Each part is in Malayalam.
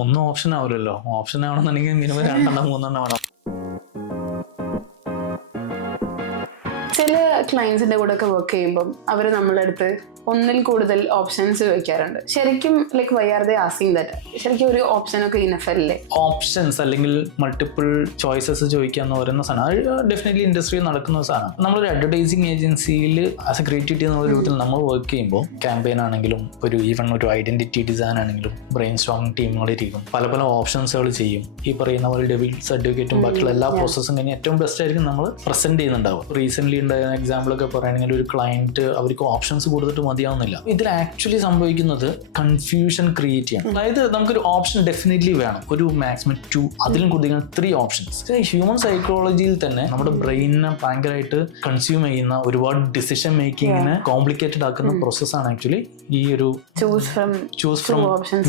ഒന്നും ഓപ്ഷൻ ആവില്ലല്ലോ. ഓപ്ഷൻ ആവണമെന്നുണ്ടെങ്കിൽ മിനിമം 2-3 വേണം. ചില ക്ലയൻസിന്റെ കൂടെ ഒക്കെ വർക്ക് ചെയ്യുമ്പോൾ അവർ നമ്മളെ അടുത്ത് ഒന്നിൽ കൂടുതൽ ഓപ്ഷൻസ് ചോദിക്കാറുണ്ട്. ശരിക്കും like why are they asking that? ശരിക്കും ഒരു ഓപ്ഷൻ ഒക്കെ ഇനഫ് അല്ലേ? ഓപ്ഷൻസ് അല്ലെങ്കിൽ മൾട്ടിപ്പിൾ ചോയ്സസ് ചോദിക്കുക എന്ന് പറയുന്ന സാധനം അത് ഡെഫിനറ്റ്ലി ഇൻഡസ്ട്രിയിൽ നടക്കുന്ന സാധനം. നമ്മളൊരു അഡ്വർടൈസിങ് ഏജൻസിയിൽ ആസ് എ ക്രിയേറ്റിവിറ്റി എന്നുള്ള രൂപത്തിൽ നമ്മൾ വർക്ക് ചെയ്യുമ്പോൾ ക്യാമ്പയിൻ ആണെങ്കിലും ഒരു ഐഡന്റിറ്റി ഡിസൈൻ ആണെങ്കിലും ബ്രെയിൻ സ്റ്റോമിംഗ് ടീമുകളിരിക്കും, പല പല ഓപ്ഷൻസുകൾ ചെയ്യും. ഈ പറയുന്ന പോലെ ഡെവിൾസ് സർട്ടിഫിക്കറ്റും ബാക്കിയുള്ള എല്ലാ പ്രോസസ്സും കഴിഞ്ഞ് ഏറ്റവും ബെസ്റ്റ് ആയിരിക്കും നമ്മൾ പ്രസന്റ് ചെയ്യുന്നുണ്ടാവും. റീസെന്റ് ഉണ്ടായ എക്സാമ്പിളൊക്കെ പറയുകയാണെങ്കിൽ ഒരു ക്ലയന്റ് അവർക്ക് ഓപ്ഷൻസ് കൊടുത്തിട്ട് മതിയാവുന്നില്ല. ഇതിൽ ആക്ച്വലി സംഭവിക്കുന്നത് കൺഫ്യൂഷൻ ക്രിയേറ്റ് ചെയ്യണം. അതായത് നമുക്കൊരു ഓപ്ഷൻ ഡെഫിനറ്റ്ലി വേണം, ഒരു മാക്സിമം 2 അതിലും കൂടുതൽ 3 ഓപ്ഷൻസ്. ഹ്യൂമൻ സൈക്കോളജിയിൽ തന്നെ നമ്മുടെ ബ്രെയിനിനെ ഭയങ്കരമായിട്ട് കൺസ്യൂം ചെയ്യുന്ന ഒരുപാട് ഡിസിഷൻ മേക്കിങ്ങിനെ കോംപ്ലിക്കേറ്റഡ് ആക്കുന്ന പ്രോസസ്സാണ് ആക്ച്വലി ഈ ഒരു ചൂസ് ഫ്രം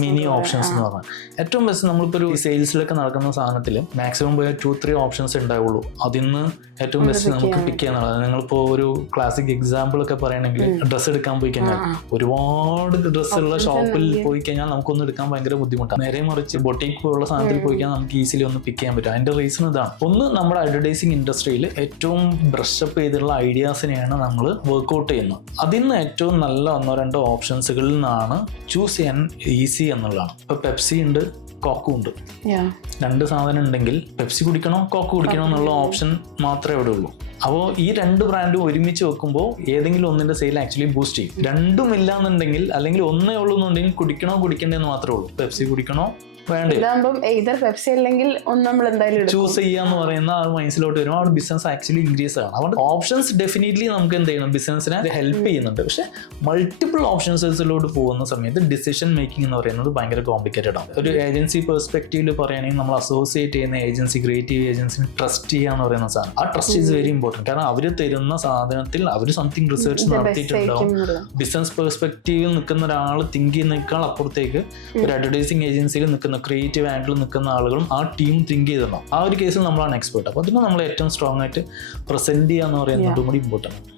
മിനി ഓപ്ഷൻസ് എന്ന് പറഞ്ഞാൽ. ഏറ്റവും ബെസ്റ്റ് നമ്മളിപ്പോൾ ഒരു സെയിൽസിലൊക്കെ നടക്കുന്ന സാധനത്തിൽ മാക്സിമം പോയാൽ 2-3 ഓപ്ഷൻസ് ഉണ്ടാവുള്ളൂ. അതിന്ന് ഏറ്റവും ബെസ്റ്റ് നമുക്ക് പിക്ക് ചെയ്യാന്നുള്ളത്. നിങ്ങളിപ്പോൾ ഒരു ക്ലാസിക് എക്സാമ്പിൾ ഒക്കെ പറയുകയാണെങ്കിൽ ഡ്രസ്സ് എടുക്കാൻ പോയി കഴിഞ്ഞാൽ ഒരുപാട് ഡ്രസ്സുള്ള ഷോപ്പിൽ പോയി കഴിഞ്ഞാൽ നമുക്കൊന്നും എടുക്കാൻ ഭയങ്കര ബുദ്ധിമുട്ടാണ്. നേരെ മറിച്ച് ബൊട്ടീക്ക് ഉള്ള സാധനത്തിൽ പോയി കഴിഞ്ഞാൽ നമുക്ക് ഈസിലി ഒന്ന് പിക്ക് ചെയ്യാൻ പറ്റും. അതിന്റെ റീസൺ ഇതാണ്. ഒന്ന്, നമ്മുടെ അഡ്വർടൈസിങ് ഇൻഡസ്ട്രിയിൽ ഏറ്റവും ബ്രഷപ്പ് ചെയ്തിട്ടുള്ള ഐഡിയാസിനെയാണ് നമ്മൾ വർക്ക്ഔട്ട് ചെയ്യുന്നത്. അതിന്ന് ഏറ്റവും നല്ല 1-2 ഓപ്ഷൻസുകളിൽ നിന്നാണ് ചൂസ് ചെയ്യാൻ ഈസി എന്നുള്ളതാണ്. ഇപ്പൊ പെപ്സി ഉണ്ട്, കോക്കും ഉണ്ട്. 2 സാധനം ഉണ്ടെങ്കിൽ പെപ്സി കുടിക്കണോ കോക്ക് കുടിക്കണോ എന്നുള്ള ഓപ്ഷൻ മാത്രമേ ഇവിടെ ഉള്ളൂ. അപ്പോൾ ഈ 2 ബ്രാൻഡും ഒരുമിച്ച് വെക്കുമ്പോൾ ഏതെങ്കിലും ഒന്നിന്റെ സെയിൽ ആക്ച്വലി ബൂസ്റ്റ് ചെയ്യും. രണ്ടും ഇല്ല എന്നുണ്ടെങ്കിൽ അല്ലെങ്കിൽ ഒന്നേ ഉള്ളൂ എന്നുണ്ടെങ്കിൽ കുടിക്കണോ കുടിക്കണ്ടേന്ന് മാത്രമേ ഉള്ളൂ. പെപ്സി കുടിക്കണോ വേണ്ടേ, പെപ്സി അല്ലെങ്കിൽ നമ്മൾ എന്തായാലും ചൂസ് ചെയ്യാന്ന് പറയുന്ന ആ മനസ്സിലോട്ട് വരും. അവിടെ ബിസിനസ് ആക്ച്വലി ഇൻക്രീസ് ആണ്. അതുകൊണ്ട് ഓപ്ഷൻസ് ഡെഫിനറ്റ്ലി നമുക്ക് എന്ത് ചെയ്യണം, ബിസിനസിനെ ഹെൽപ്പ് ചെയ്യുന്നുണ്ട്. പക്ഷെ മൾട്ടിപ്പിൾ ഓപ്ഷൻസിലോട്ട് പോകുന്ന സമയത്ത് ഡിസിഷൻ മേക്കിംഗ് എന്ന് പറയുന്നത് ഭയങ്കര കോംപ്ലിക്കേറ്റഡ് ആണ്. ഒരു ഏജൻസി പെർസ്പെക്റ്റീവിൽ പറയുകയാണെങ്കിൽ നമ്മൾ അസോസിയേറ്റ് ചെയ്യുന്ന ഏജൻസി, ക്രിയേറ്റീവ് ഏജൻസിനെ ട്രസ്റ്റ് ചെയ്യാന്ന് പറയുന്ന സാധനം, ആ ട്രസ്റ്റ് ഈസ് വെരി ഇമ്പോർട്ടൻറ്റ്. കാരണം അവർ തരുന്ന സാധനത്തിൽ അവർ സംതിങ് റിസർച്ച് നടത്തിയിട്ടുണ്ടാവും. ബിസിനസ് പെർസ്പെക്റ്റീവിൽ നിൽക്കുന്ന ഒരാൾ തിങ്ക് ചെയ്യുന്നേക്കാൾ അപ്പുറത്തേക്ക് ഒരു അഡ്വർടൈസിങ് ഏജൻസിയിൽ നിൽക്കുന്ന ക്രിയേറ്റീവ് ആംഗിളിൽ നിൽക്കുന്ന ആളുകളും ആ ടീം തിങ്ക് ചെയ്തിട്ടുണ്ടാവും. ആ ഒരു കേസിൽ നമ്മളാണ് എക്സ്പേർട്ട്. അപ്പോൾ അതിന് നമ്മൾ ഏറ്റവും സ്ട്രോങ് ആയിട്ട് പ്രസന്റ് ചെയ്യുക എന്ന് പറയുന്നതും കൂടി ഇമ്പോർട്ടൻ്റ് ആണ്.